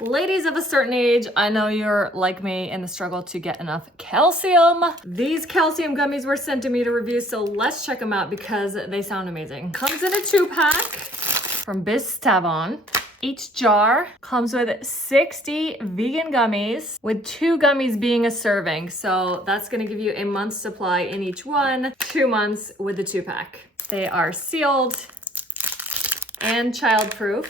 Ladies of a certain age, I know you're like me in the struggle to get enough calcium. These calcium gummies were sent to me to review, so let's check them out because they sound amazing. Comes in a 2-pack from BSSTABBON. Each jar comes with 60 vegan gummies, with 2 gummies being a serving. So that's gonna give you a month's supply in each one, 2 months with the 2-pack. They are sealed and childproof.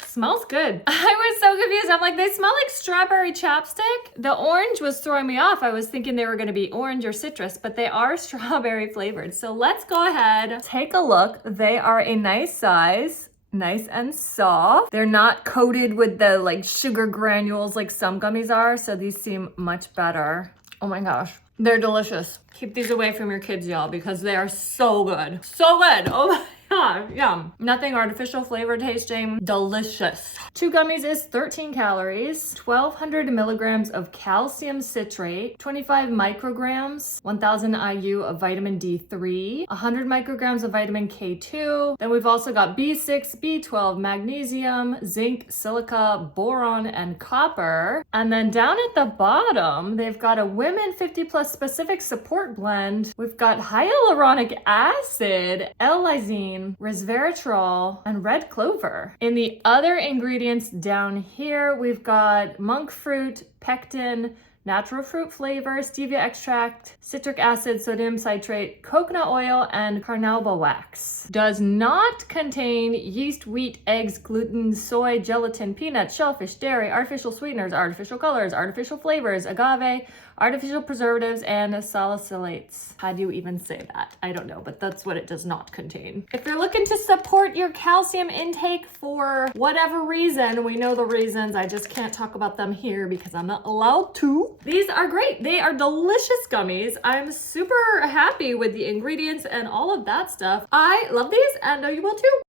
Smells good. I was so confused. I'm like, they smell like strawberry chapstick. The orange was throwing me off. I was thinking they were gonna be orange or citrus, but they are strawberry flavored. So let's go ahead, take a look. They are a nice size, nice and soft. They're not coated with the like sugar granules like some gummies are, so these seem much better. Oh my gosh, they're delicious. Keep these away from your kids, y'all, because they are so good. So good. Oh my God, yum. Nothing artificial flavor tasting, delicious. 2 gummies is 13 calories, 1,200 milligrams of calcium citrate, 25 micrograms, 1,000 IU of vitamin D3, 100 micrograms of vitamin K2. Then we've also got B6, B12, magnesium, zinc, silica, boron, and copper. And then down at the bottom, they've got a women 50 plus specific support blend. We've got hyaluronic acid, L-lysine, resveratrol, and red clover. In the other ingredients down here, we've got monk fruit, pectin, natural fruit flavor, stevia extract, citric acid, sodium citrate, coconut oil, and carnauba wax. Does not contain yeast, wheat, eggs, gluten, soy, gelatin, peanuts, shellfish, dairy, artificial sweeteners, artificial colors, artificial flavors, agave, artificial preservatives, and salicylates. How do you even say that? I don't know, but that's what it does not contain. If you're looking to support your calcium intake for whatever reason, we know the reasons, I just can't talk about them here because I'm not allowed to. These are great. They are delicious gummies. I'm super happy with the ingredients and all of that stuff. I love these and I know you will too.